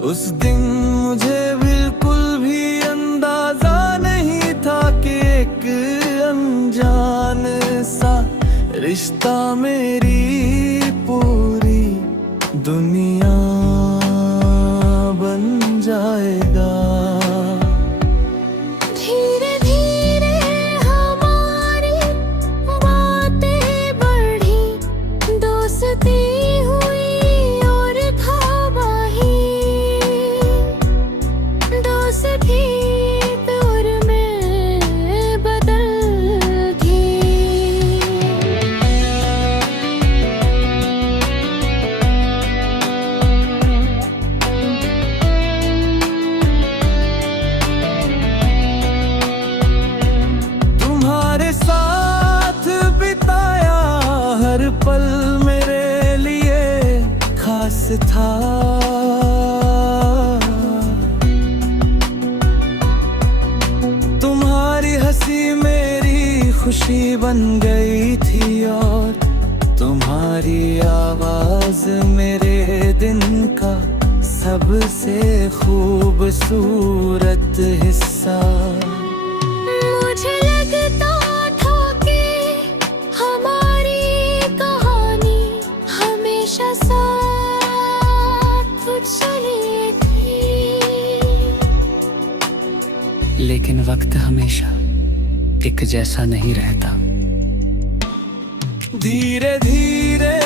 उस दिन मुझे बिल्कुल भी अंदाजा नहीं था कि एक अनजान सा रिश्ता मेरी पूरी दुनिया बन जाएगा। धीरे धीरे हमारी बातें बढ़ी, दोस्ती हुई और था वही दोस्ती दूर में बदल गई। तुम्हारे साथ बिताया हर पल मेरे लिए खास था। तुम्हारी हंसी मेरी खुशी बन गई थी और तुम्हारी आवाज मेरे दिन का सबसे खूबसूरत हिस्सा। मुझे लगता था कि हमारी कहानी हमेशा साथ चलेगी, लेकिन वक्त हमेशा एक जैसा नहीं रहता। धीरे धीरे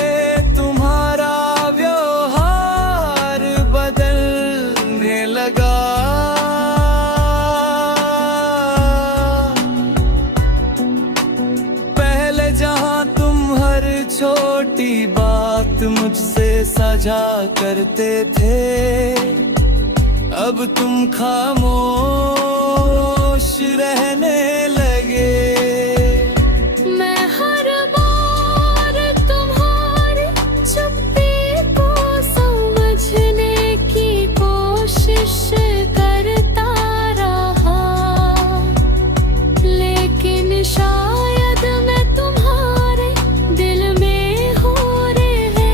तुम्हारा व्यवहार बदलने लगा। पहले जहां तुम हर छोटी बात मुझसे साझा करते थे, अब तुम खामोश रहने लगे। मैं हर बार तुम्हारी चुप्पी को समझने की कोशिश करता रहा, लेकिन शायद मैं तुम्हारे दिल में हो रहे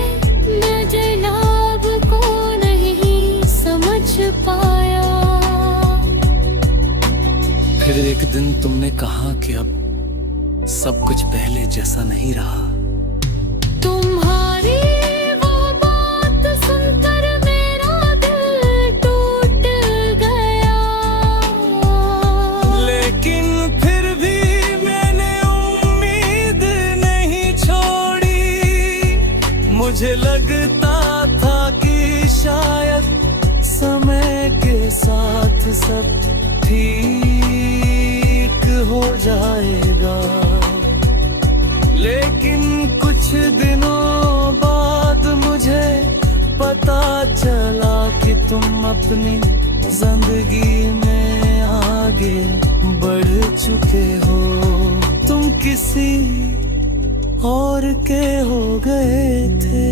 बदलाव को नहीं समझ पाया। फिर एक दिन तुमने कहा कि अब सब कुछ पहले जैसा नहीं रहा। तुम्हारी वो बात सुनकर मेरा दिल टूट गया, लेकिन फिर भी मैंने उम्मीद नहीं छोड़ी। मुझे लगता था कि शायद समय के साथ सब ठीक हो जाएगा, लेकिन कुछ दिनों बाद मुझे पता चला कि तुम अपनी जिंदगी में आगे बढ़ चुके हो। तुम किसी और के हो गए थे।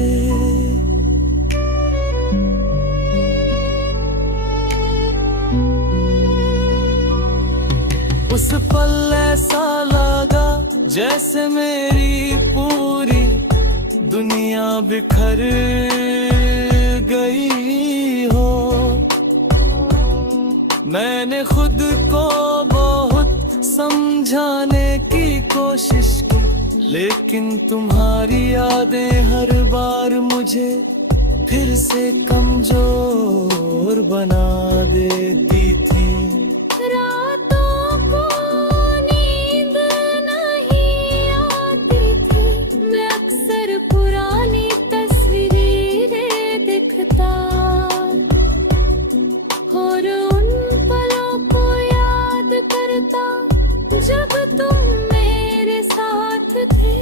उस पल ऐसा लगा जैसे मेरी पूरी दुनिया बिखर गई हो। मैंने खुद को बहुत समझाने की कोशिश की, लेकिन तुम्हारी यादें हर बार मुझे फिर से कमजोर बना देती थी। रातों को नींद नहीं आती थी, मैं अक्सर पुरानी तस्वीरें देखता और उन पलों को याद करता जब तुम मेरे साथ थे।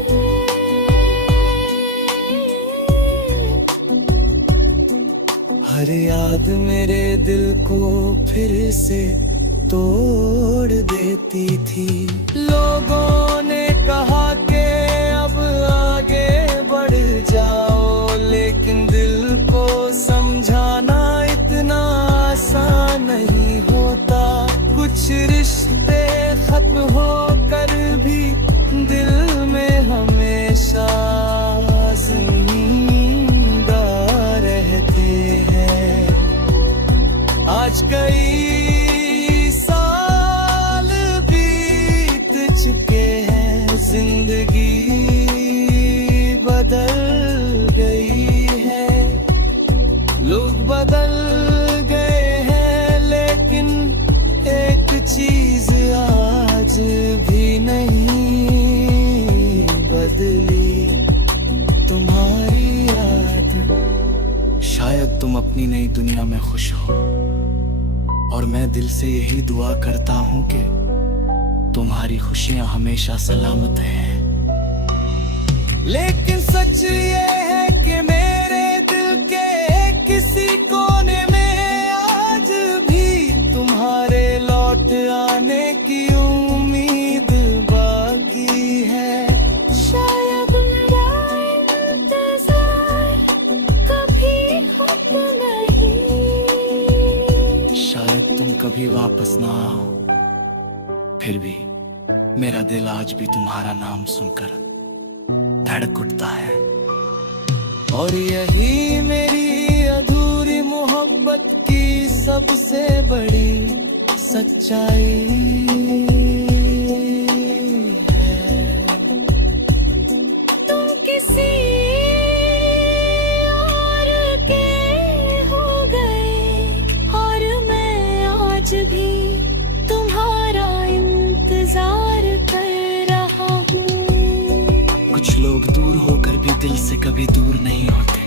हर याद मेरे दिल को फिर से तोड़ देती थी। लोगों ने कहा कि अब आगे बढ़ जाओ, लेकिन दिल को समझाना इतना आसान नहीं होता। कुछ रिश्ते खत्म होकर भी दिल में हमेशा जिंदा रहते हैं। आज कई साल बीत चुके हैं, जिंदगी बदल गई है, लोग बदल गए हैं, लेकिन एक चीज आज भी नहीं बदली, तुम्हारी याद। शायद तुम अपनी नई दुनिया में खुश हो, और मैं दिल से यही दुआ करता हूं कि तुम्हारी खुशियां हमेशा सलामत हैं। लेकिन सच ये है कि मेरे दिल के किसी कोने में आज भी तुम्हारे लौट आने की उम्मीद बाकी है। शायद मेरा इंतजार कभी होता नहीं, शायद तुम कभी वापस ना आओ, फिर भी मेरा दिल आज भी तुम्हारा नाम सुनकर धड़क उठता है। और यही मेरी अधूरी मोहब्बत की सबसे बड़ी सच्चाई है। तुम किसी और के हो गए, और मैं आज भी तुम्हारा इंतजार कर रहा हूँ। कुछ लोग दूर होकर भी दिल से कभी दूर नहीं होते।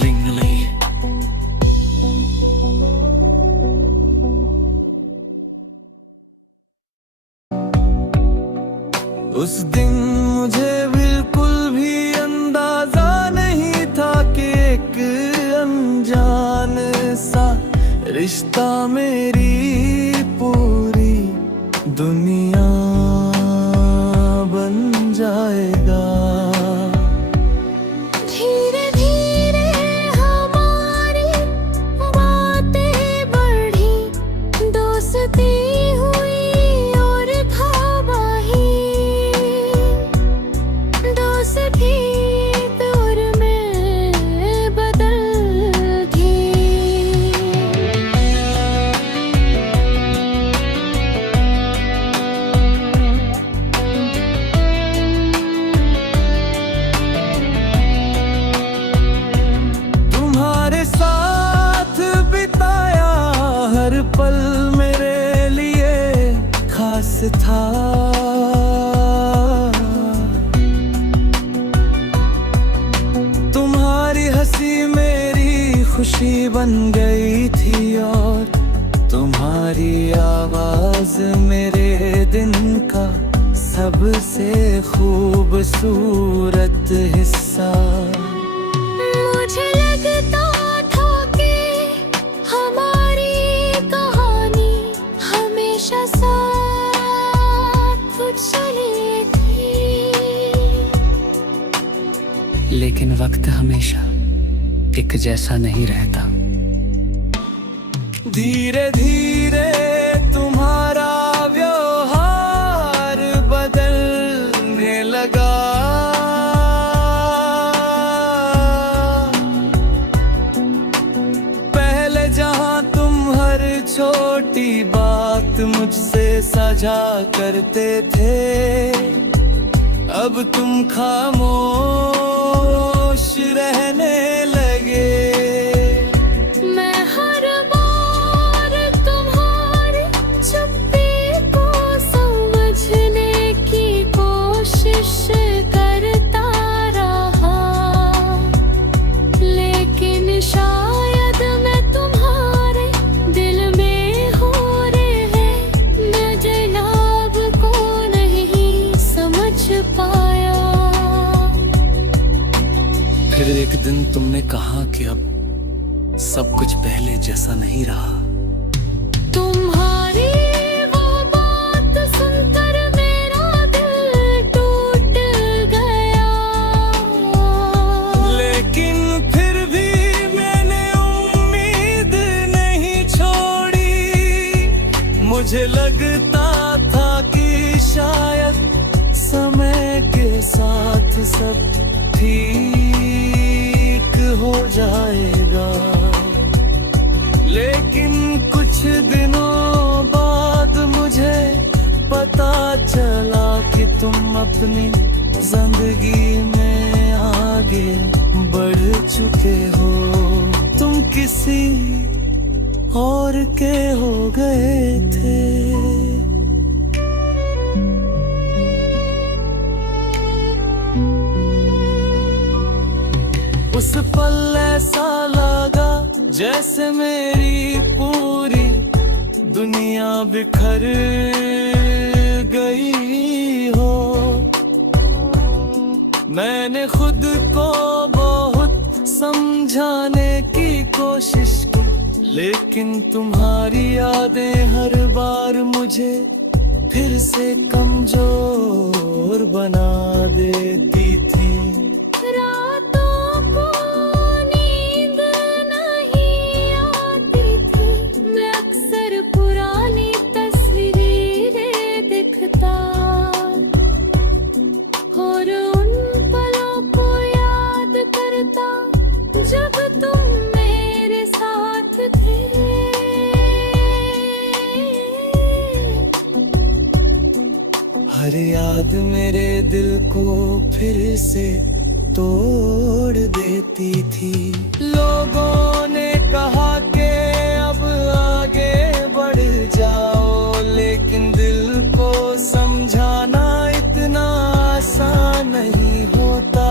लिंगली उस दिन मुझे बिल्कुल भी अंदाजा नहीं था कि एक अनजान सा रिश्ता मेरी पूरी दुनिया बन जाएगा। धीरे धीरे हमारी बातें बढ़ी, दोस्ती हुई और था बाही, दोस्ती दूर में बदल गई। तुम्हारे साथ बिताया हर पल मेरे लिए खास था। तुम्हारी हंसी मेरी खुशी बन गई थी, और तुम्हारी आवाज मेरे दिन का सबसे खूबसूरत हिस्सा। मुझे लगता था कि हमारी कहानी हमेशा साथ चलेगी, लेकिन वक्त हमेशा एक जैसा नहीं रहता। धीरे धीरे तुम्हारा व्यवहार बदलने लगा। पहले जहां तुम हर छोटी बात मुझसे साझा करते थे, अब तुम खामोश रहने लगे। मैं हर बार तुम्हारी चुप्पी को समझने की कोशिश करता रहा, लेकिन शायद मैं तुम्हारे दिल में हो रहे बदलाव को नहीं समझ पाया। फिर एक दिन तुमने कहा कि अब सब कुछ पहले जैसा नहीं रहा। तुम्हारी वो बात सुनकर मेरा दिल टूट गया, लेकिन फिर भी मैंने उम्मीद नहीं छोड़ी। मुझे लगता था कि शायद समय के साथ सब ठीक हो जाएगा। कुछ दिनों बाद मुझे पता चला कि तुम अपनी जिंदगी में आगे बढ़ चुके हो। तुम किसी और के हो गए थे। उस पल ऐसा लगा जैसे मेरी पूरी दुनिया बिखर गई हो। मैंने खुद को बहुत समझाने की कोशिश की, लेकिन तुम्हारी यादें हर बार मुझे फिर से कमजोर बना देती थी। रातों को नींद नहीं आती थी, मैं अक्सर पुरानी तस्वीरें दिखता और उन पलों को याद करता जब तुम मेरे साथ थे। हर याद मेरे दिल को फिर से तोड़ देती थी। लोगों ने कहा कि अब आगे बढ़ जाओ, लेकिन दिल को समझाना इतना आसान नहीं होता।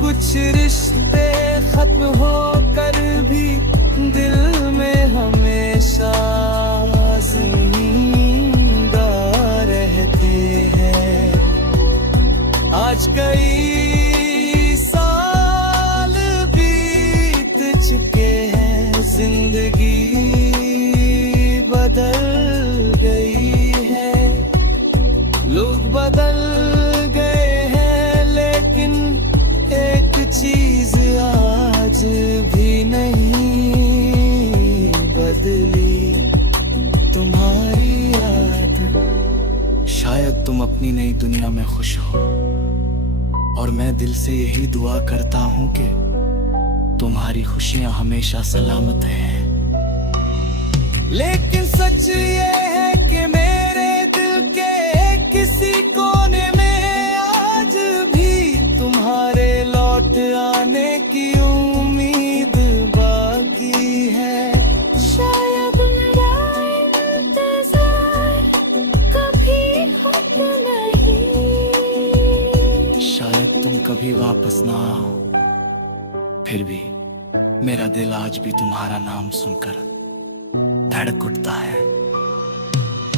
कुछ रिश्ते खत्म होकर भी दिल में हमेशा जिंदा रहते हैं। आज कई साल बीत चुके हैं, जिंदगी बदल गई है, लोग बदल गए हैं, लेकिन एक चीज आज भी नहीं बदली, तुम्हारी याद। शायद तुम अपनी नई दुनिया में खुश हो, और मैं दिल से यही दुआ करता हूँ कि तुम्हारी खुशियाँ हमेशा सलामत हैं। लेकिन सच ये है कि मेरे दिल के किसी कोने में आज भी तुम्हारे लौट आने की उम्मीद बाकी है। शायद मेरा इंतजार कभी होगा नहीं, शायद तुम कभी वापस ना आओ, फिर भी मेरा दिल आज भी तुम्हारा नाम सुनकर धड़क उठता है।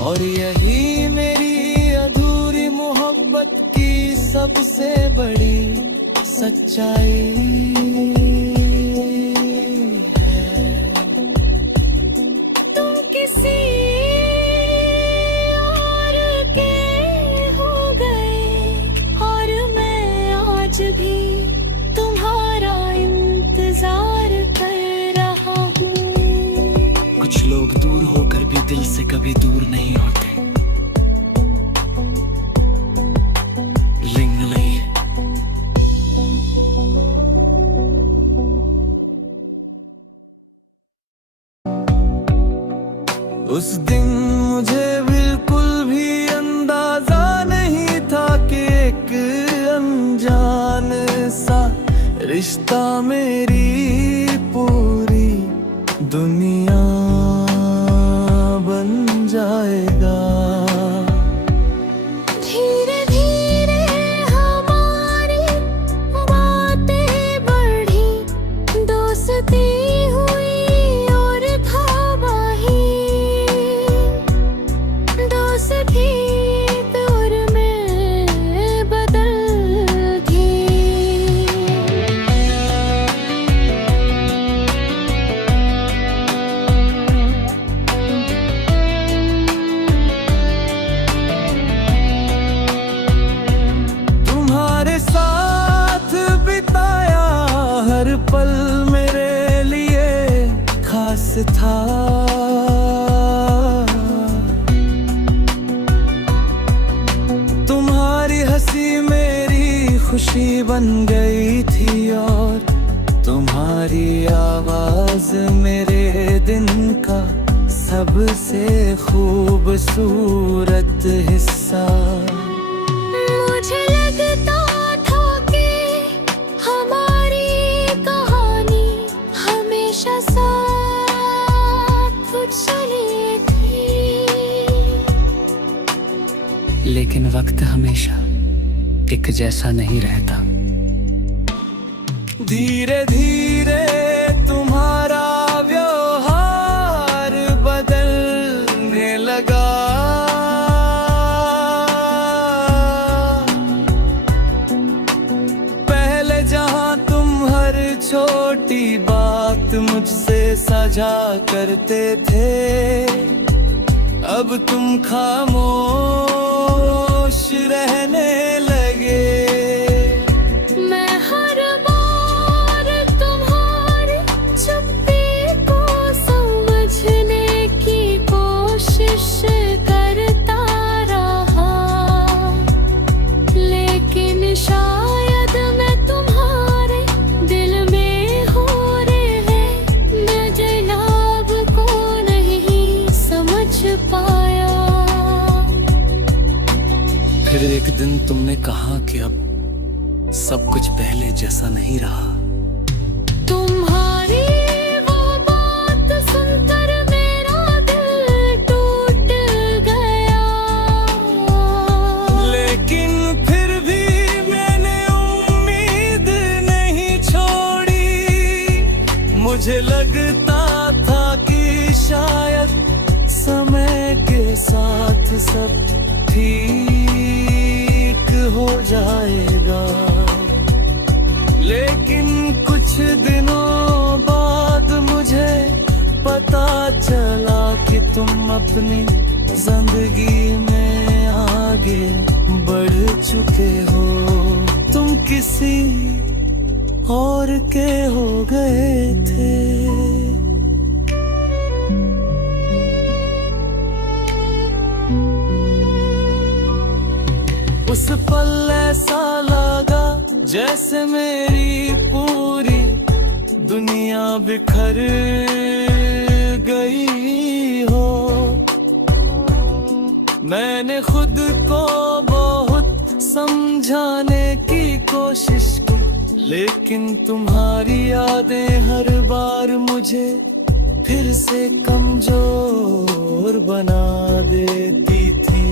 और यही मेरी अधूरी मोहब्बत की सबसे बड़ी सच्चाई है। तुम किसी और के हो गए और मैं आज भी तुम्हारा इंतजार कर रहा हूँ। कुछ लोग दूर होकर भी दिल से कभी दूर नहीं होते। लिंगली उस दिन मुझे बिल्कुल भी अंदाजा नहीं था कि एक अनजान सा रिश्ता मेरी पूरी दुनिया बन जाएगा। धीरे धीरे हमारी बातें बढ़ी, दोस्ती हुई और था वही दोस्ती और मैं बदल गई। तुम्हारे साथ बिताया हर पल मेरे लिए खास था। तुम्हारी हंसी मेरी खुशी बन गई थी, और तुम्हारी आवाज मेरे दिन का सबसे खूबसूरत हिस्सा। मुझे लगता था कि हमारी कहानी हमेशा साथ चलेगी, लेकिन वक्त हमेशा एक जैसा नहीं रहता। धीरे धीरे तुम्हारा व्यवहार बदलने लगा। पहले जहां तुम हर छोटी बात मुझसे साझा करते थे, अब तुम खामोश रहने लगे। मैं हर बार तुम्हारी चुप्पी को समझने की कोशिश करता रहा, लेकिन शायद मैं तुम्हारे दिल में हो रहे बदलाव को नहीं समझ पाया। फिर एक दिन तुमने कहा कि अब सब कुछ पहले जैसा नहीं रहा। तुम्हारी वो बात सुनकर मेरा दिल टूट गया, लेकिन फिर भी मैंने उम्मीद नहीं छोड़ी। मुझे लगता था कि शायद समय के साथ सब ठीक हो जाएगा, लेकिन कुछ दिनों बाद मुझे पता चला कि तुम अपनी जिंदगी में आगे बढ़ चुके हो। तुम किसी और के हो गए थे। उस पल ऐसा लगा जैसे मेरी पूरी दुनिया बिखर गई हो। मैंने खुद को बहुत समझाने की कोशिश की, लेकिन तुम्हारी यादें हर बार मुझे फिर से कमजोर बना देती थी।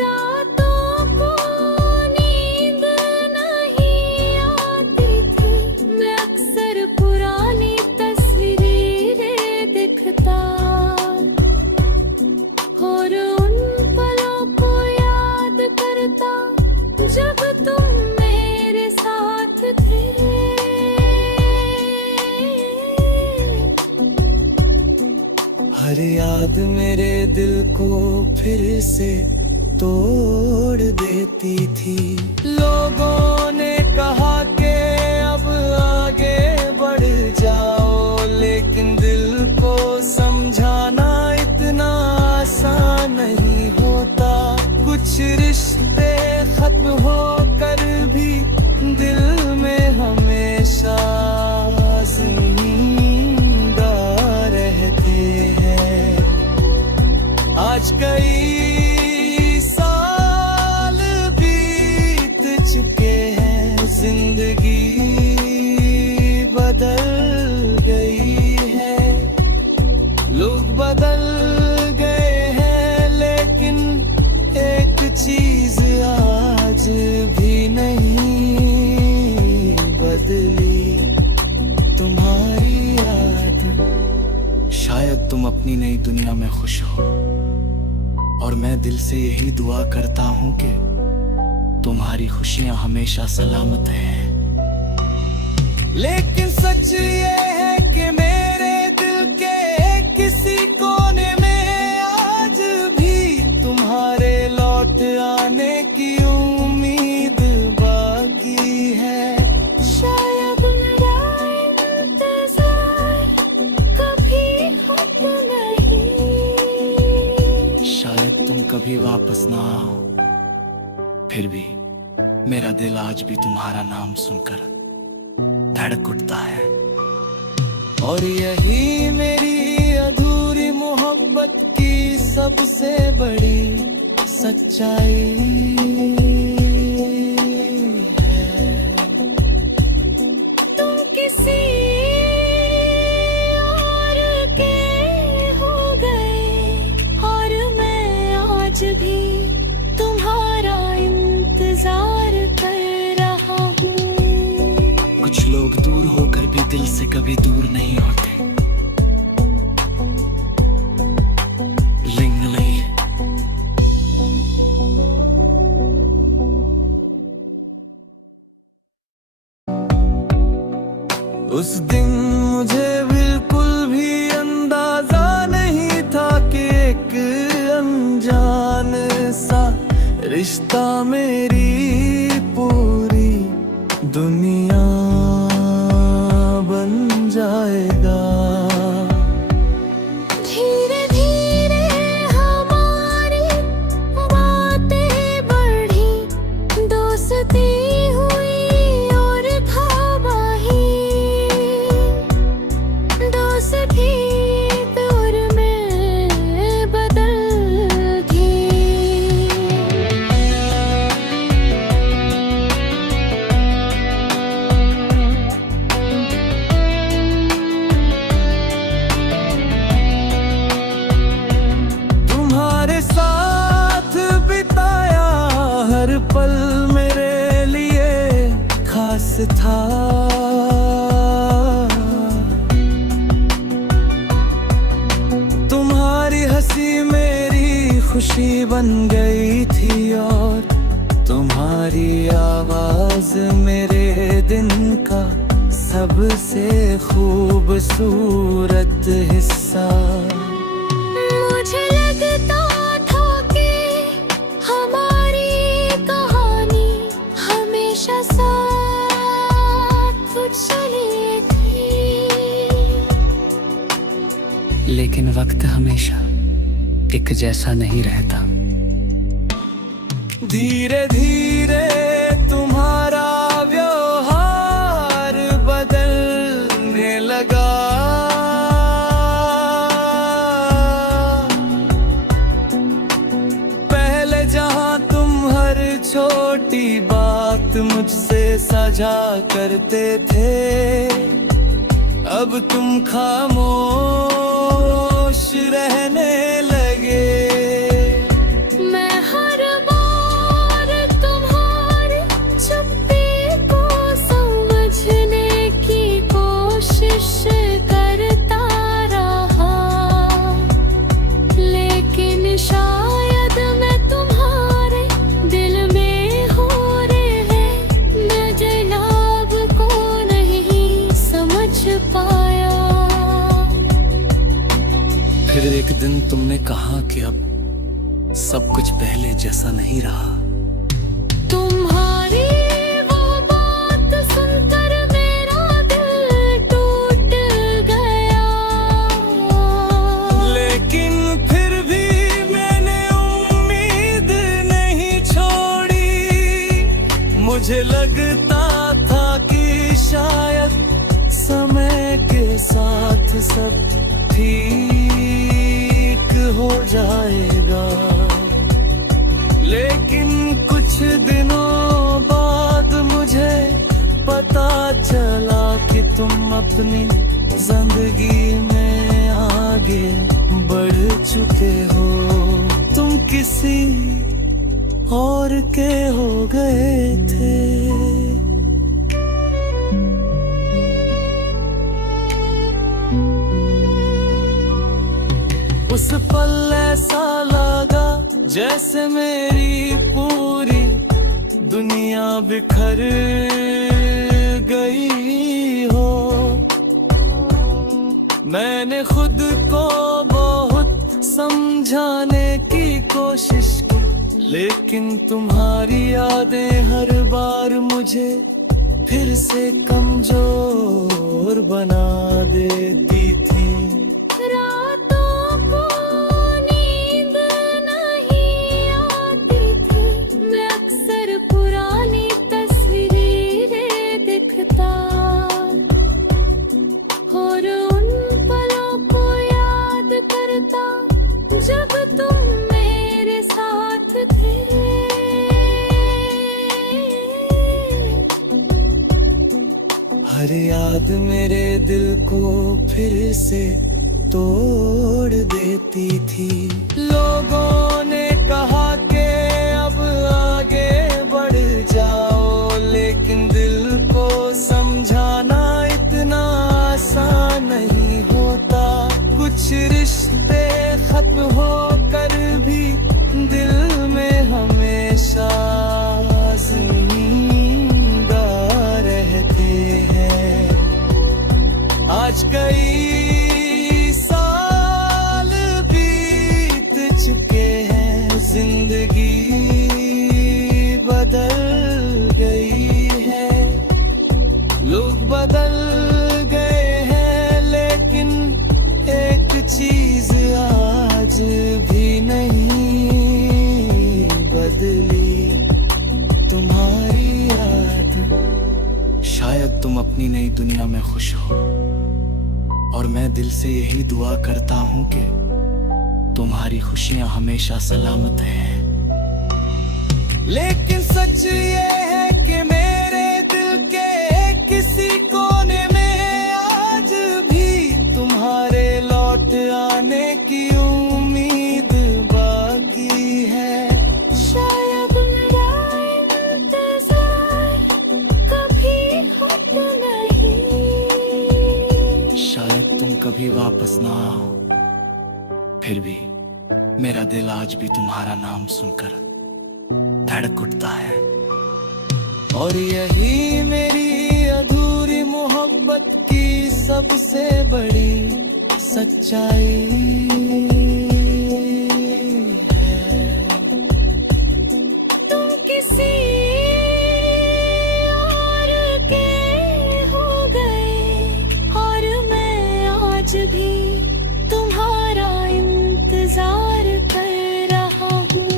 रातों को नींद नहीं आती थी, मैं अक्सर पुरानी तस्वीरें दिखता और उन पलों को याद करता जब तुम मेरे साथ थे। हर याद मेरे दिल को फिर से तोड़ देती थी। लोगों ने कहा कि अब आगे बढ़ जाओ, लेकिन दिल को समझाना इतना आसान नहीं होता। कुछ रिश्ते खत्म होकर भी दिल में हमेशा जिंदा रहते हैं। आज कई साल बीत चुके हैं, जिंदगी बदल गई है, लोग बदल गए हैं, लेकिन एक चीज आज भी नहीं बदली, तुम्हारी याद। शायद तुम अपनी नई दुनिया में खुश हो, और मैं दिल से यही दुआ करता हूँ कि तुम्हारी खुशियाँ हमेशा सलामत हैं। लेकिन सच ये है कि मेरे दिल के किसी कोने में आज भी तुम्हारे लौट आने की उम्मीद बाकी है। शायद मेरा इंतजार कभी होता नहीं, शायद तुम कभी वापस ना आओ, फिर भी मेरा दिल आज भी तुम्हारा नाम सुनकर धड़क उठता है। और यही मेरी अधूरी मोहब्बत मोहब्बत की सबसे बड़ी सच्चाई है। तुम किसी और के हो गए और मैं आज भी तुम्हारा इंतजार कर रहा हूँ। कुछ लोग दूर होकर भी दिल से कभी दूर नहीं होते। लिंगली। उस दिन मुझे बिल्कुल भी अंदाजा नहीं था कि एक अनजान सा रिश्ता मेरी पूरी दुनिया बन जाएगा। धीरे धीरे हमारी बातें बढ़ी, दोस्ती हुई और तबाही। दोस्ती दूर में बदल थी। तुम्हारे साथ बिताया हर पल मेरे लिए खास था। तुम्हारी हंसी मेरी खुशी बन गई थी और तुम्हारी आवाज मेरे दिन का सबसे खूबसूरत हिस्सा। मुझे लगता था कि हमारी कहानी हमेशा साथ चलेगी। लेकिन वक्त हमेशा एक जैसा नहीं रहता। धीरे धीरे तुम्हारा व्यवहार बदलने लगा। पहले जहां तुम हर छोटी बात मुझसे साझा करते थे, अब तुम खामोश रहने लगे। मैं हर बार तुम्हारी चुप्पी को समझने की कोशिश करता रहा, लेकिन शायद मैं तुम्हारे दिल में हो रहे बदलाव को नहीं समझ पाया। फिर एक दिन तुमने कहा कि अब सब कुछ पहले जैसा नहीं रहा। तुम्हारी वो बात सुनकर मेरा दिल टूट गया। लेकिन फिर भी मैंने उम्मीद नहीं छोड़ी। मुझे लगता था कि शायद समय के साथ सब ठीक हो जाएगा। लेकिन कुछ दिनों बाद मुझे पता चला कि तुम अपनी जिंदगी में आगे बढ़ चुके हो। तुम किसी और के हो गए थे। उस पल ऐसा लगा जैसे मेरी पूरी दुनिया बिखर गई हो। मैंने खुद को बहुत समझाने की कोशिश की, लेकिन तुम्हारी यादें हर बार मुझे फिर से कमजोर बना देती थी। रातों को नींद नहीं आती थी, मैं अक्सर पुरानी तस्वीरें देखता और उन पलों को याद करता हर याद मेरे दिल को फिर से तोड़ देती थी। लोगों ने कहा कि अब आगे बढ़ जाओ, लेकिन दिल को समझाना इतना आसान नहीं होता। कुछ रिश्ते खत्म होकर भी दिल में हमेशा जिंदा रहते हैं। आज कई साल बीत चुके हैं, जिंदगी बदल गई है, लोग बदल गए हैं, लेकिन एक चीज आज भी नहीं बदली, तुम्हारी याद। शायद तुम अपनी नई दुनिया में खुश हो, और मैं दिल से यही दुआ करता हूँ कि तुम्हारी खुशियाँ हमेशा सलामत हैं। लेकिन सच ये है कि मेरे दिल के किसी कोने में आज भी तुम्हारे लौट आने की उम्मीद बाकी है। शायद मेरा इंतज़ार कभी होता नहीं, शायद तुम कभी वापस ना आओ, फिर भी मेरा दिल आज भी तुम्हारा नाम सुनकर धड़क उठता है। और यही मेरी अधूरी मोहब्बत की सबसे बड़ी सच्चाई है। तुम किसी और के हो गए, और मैं आज भी तुम्हारा इंतजार कर रहा हूँ।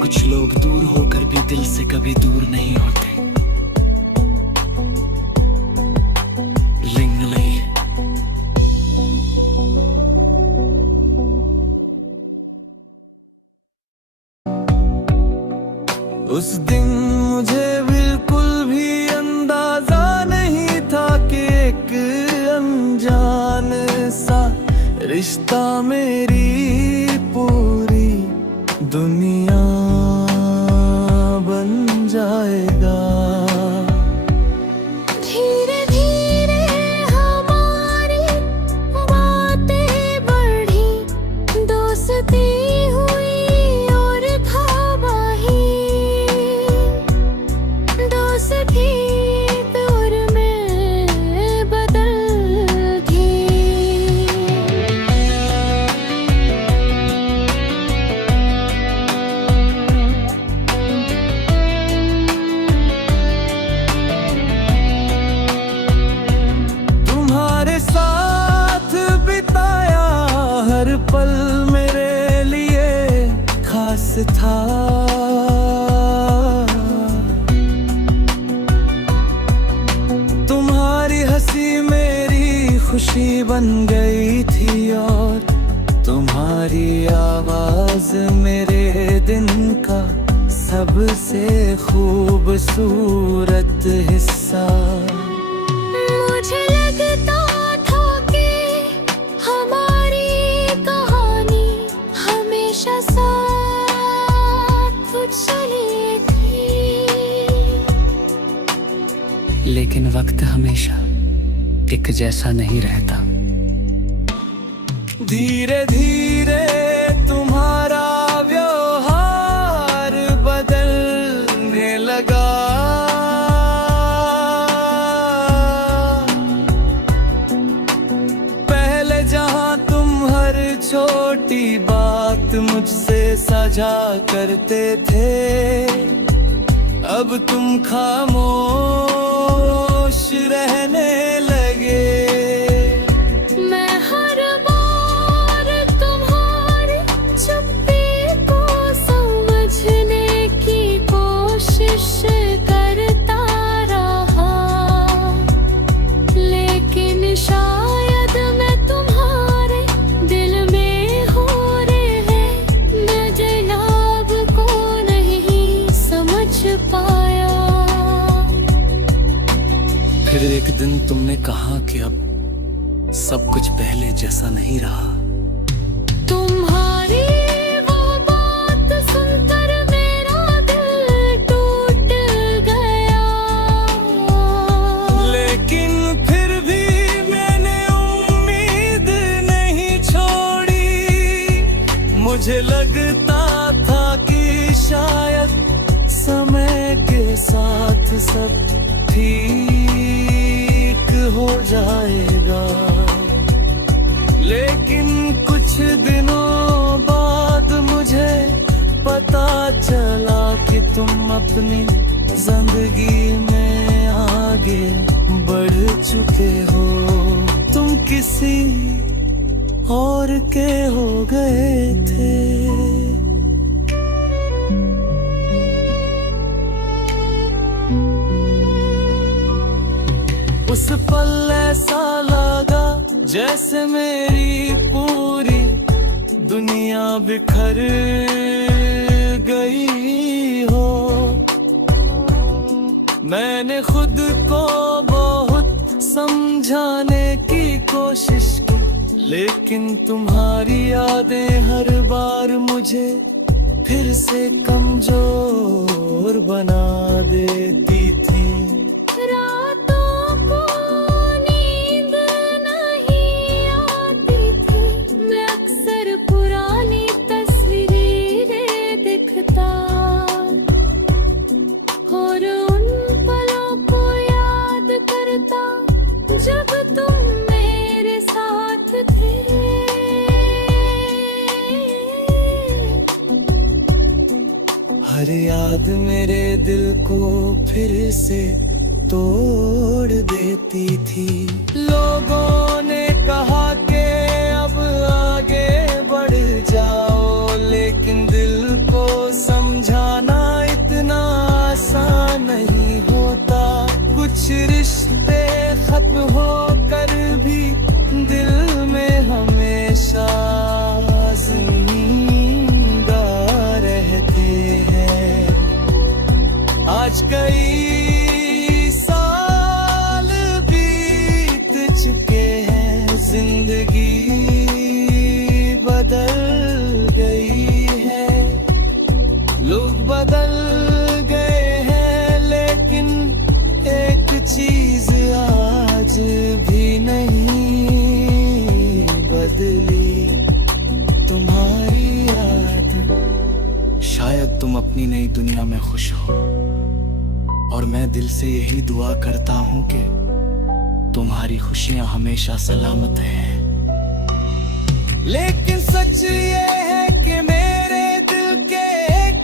कुछ लोग दूर होकर भी दिल से कभी दूर नहीं होते। लिंगले उस दिन मुझे बिल्कुल भी अंदाजा नहीं था कि एक अनजान सा रिश्ता मेरी पूरी दुनिया बन जाएगा। धीरे धीरे हमारी बातें बढ़ी, दोस्ती हुई और था वही दोस्ती दूर में बदल गई। तुम्हारे साथ बिताया हर पल मेरे लिए खास था। तुम्हारी हंसी मेरी खुशी बन गई थी, और तुम्हारी आवाज मेरे दिन का सबसे खूबसूरत हिस्सा। मुझे लगता था कि हमारी कहानी हमेशा साथ चलेगी, लेकिन वक्त हमेशा एक जैसा नहीं रहता। धीरे धीरे तुम्हारा व्यवहार बदलने लगा। पहले जहां तुम हर छोटी बात मुझसे साझा करते थे, अब तुम खामोश रहने लगे। मैं हर बार तुम्हारी चुप्पी को समझने की कोशिश करता रहा, लेकिन शायद मैं तुम्हारे दिल में हो रहे बदलाव को नहीं समझ पाया। फिर एक दिन तुमने कहा कि अब सब कुछ पहले जैसा नहीं रहा। तुम्हारी वो बात सुनकर मेरा दिल टूट गया, लेकिन फिर भी मैंने उम्मीद नहीं छोड़ी। मुझे लगता था कि शायद समय के साथ सब ठीक हो जाएगा, लेकिन कुछ दिनों बाद मुझे पता चला कि तुम अपनी जिंदगी में आगे बढ़ चुके हो। तुम किसी और के हो गए थे। उस पल ऐसा लगा जैसे मेरी पूरी दुनिया बिखर गई हो। मैंने खुद को बहुत समझाने की कोशिश की, लेकिन तुम्हारी यादें हर बार मुझे फिर से कमजोर बना देती थी। रातों को नींद नहीं आती थी, मैं अक्सर पुरानी तस्वीरें देखता और उन पलों को याद करता जब तुम मेरे साथ थे। हर याद मेरे दिल को फिर से तोड़ देती थी। लोगों ने कहा कि अब आगे बढ़ जाओ, लेकिन दिल को समझाना इतना आसान नहीं होता। कुछ रिश्ते खत्म होकर भी दिल में हमेशा जिंदा रहते हैं। आज कई साल बीत चुके हैं, जिंदगी बदल गई है, लोग बदल गए हैं, लेकिन एक चीज आज भी नहीं बदली, तुम्हारी याद। शायद तुम अपनी नई दुनिया में खुश हो, और मैं दिल से यही दुआ करता हूँ कि तुम्हारी खुशियाँ हमेशा सलामत हैं। लेकिन सच ये है कि मेरे दिल के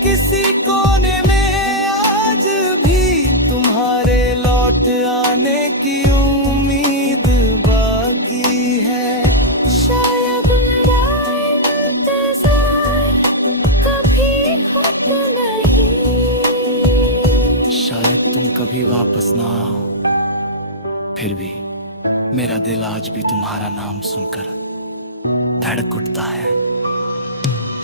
किसी कोने में आज भी तुम्हारे लौट आने की उम्मीद बाकी है। शायद मेरा इंतज़ार कभी होता नहीं, शायद तुम कभी वापस ना आओ, फिर भी मेरा दिल आज भी तुम्हारा नाम सुनकर धड़क उठता है।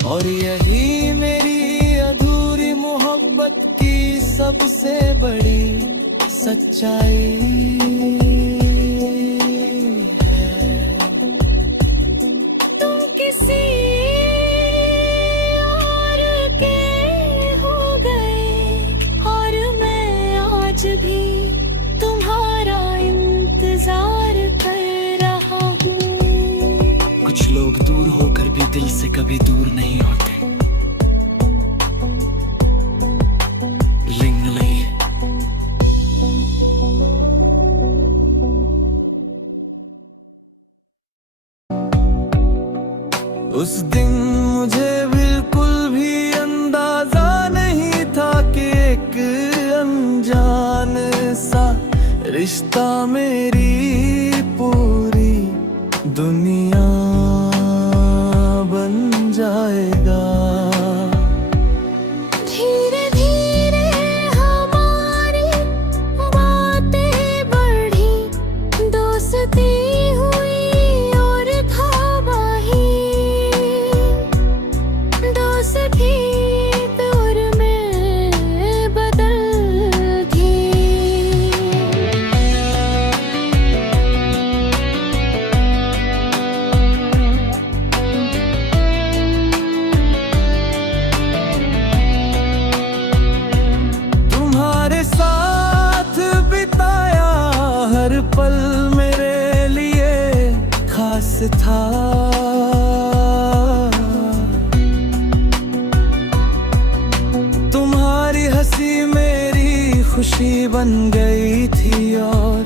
और यही मेरी अधूरी मोहब्बत की सबसे बड़ी सच्चाई है। तुम किसी और के हो गए, और मैं आज भी तुम्हारा इंतजार कर रहा हूँ। कुछ लोग दूर होकर भी दिल से कभी दूर नहीं होते। लिंगली। उस दिन मुझे बिल्कुल भी अंदाजा नहीं था कि एक अनजान सा रिश्ता मेरी पूरी दुनिया बन जाएगा। धीरे धीरे हमारी बातें बढ़ी, दोस्ती हुई और खाबाही, दोस्ती दूर में बदल गई। था। तुम्हारी हंसी मेरी खुशी बन गई थी और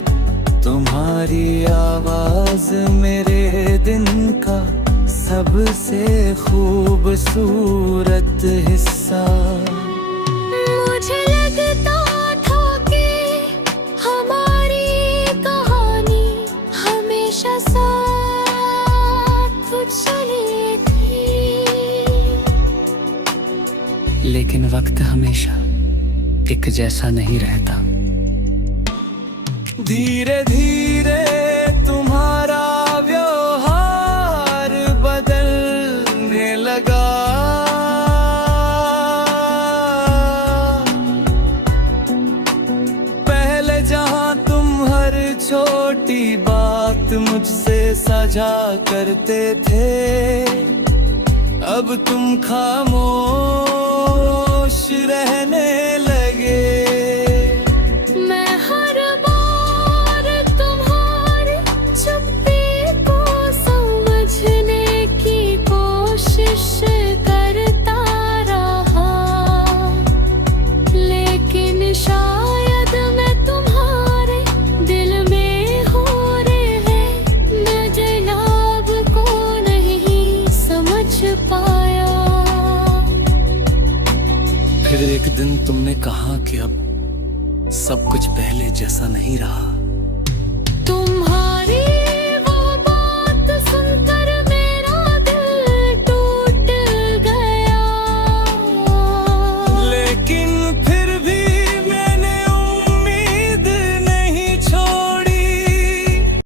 तुम्हारी आवाज मेरे दिन का सबसे खूबसूरत हिस्सा। मुझे लगता था कि हमारी कहानी हमेशा साथ चलेगी, लेकिन वक्त हमेशा एक जैसा नहीं रहता। धीरे धीरे तुम्हारा व्यवहार बदलने लगा। पहले जहां तुम हर छोटी बात मुझसे साझा करते थे, अब तुम खामोश रहने लगे। मैं हर बार तुम्हारी चुप्पी को समझने की कोशिश करता रहा, लेकिन शायद मैं तुम्हारे दिल में हो रहे बदलाव को नहीं समझ पाया। फिर एक दिन तुमने कहा कि अब सब कुछ पहले जैसा नहीं रहा।